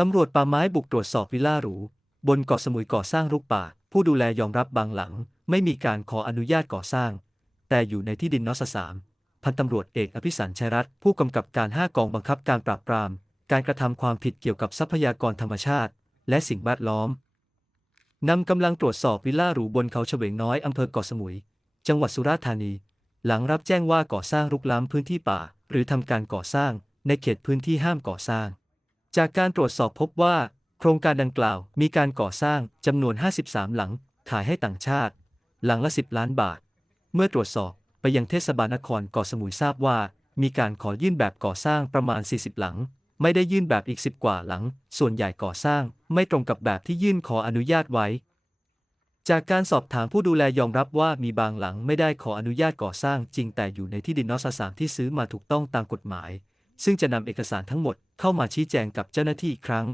ตำรวจป่าไม้บุกตรวจสอบวิลล่าหรู บนเกาะสมุยก่อสร้างรุกป่า ผู้ดูแลยอมรับบางหลัง ไม่มีการขออนุญาตก่อสร้าง แต่อยู่ในที่ดินนอสสามพันตำรวจเอกอภิสันชัยรัตน์ผู้กำกับการ 5 กองบังคับการปราบปราม การกระทำความผิดเกี่ยวกับทรัพยากรธรรมชาติ และสิ่งแวดล้อมนำกำลังตรวจสอบวิลล่าหรูบนเขาเฉวงน้อยอำเภอเกาะสมุย จังหวัดสุราษฎร์ธานี หลังรับแจ้งว่าก่อสร้างรุกล้ำพื้นที่ป่า หรือทำการก่อสร้าง ในเขตพื้นที่ห้ามก่อสร้าง จากการตรวจสอบพบว่า โครงการดังกล่าวมีการก่อสร้างจำนวน 53 หลัง ขายให้ต่างชาติ หลังละ 10 ล้านบาท เมื่อตรวจสอบไปยังเทศบาลนครเกาะสมุยทราบว่า มีการขอยื่นแบบก่อสร้างประมาณ 40 หลัง ไม่ได้ยื่นแบบอีก 10 กว่าหลัง ส่วนใหญ่ก่อสร้างไม่ตรงกับแบบที่ยื่นขออนุญาตไว้ จากการสอบถามผู้ดูแลยอมรับว่ามีบางหลังไม่ได้ขออนุญาตก่อสร้างจริงแต่อยู่ในที่ดินนอสสามที่ซื้อมาถูกต้องตามกฎหมาย ซึ่งจะนำเอกสารทั้งหมดเข้ามาชี้แจงกับเจ้าหน้าที่อีกครั้ง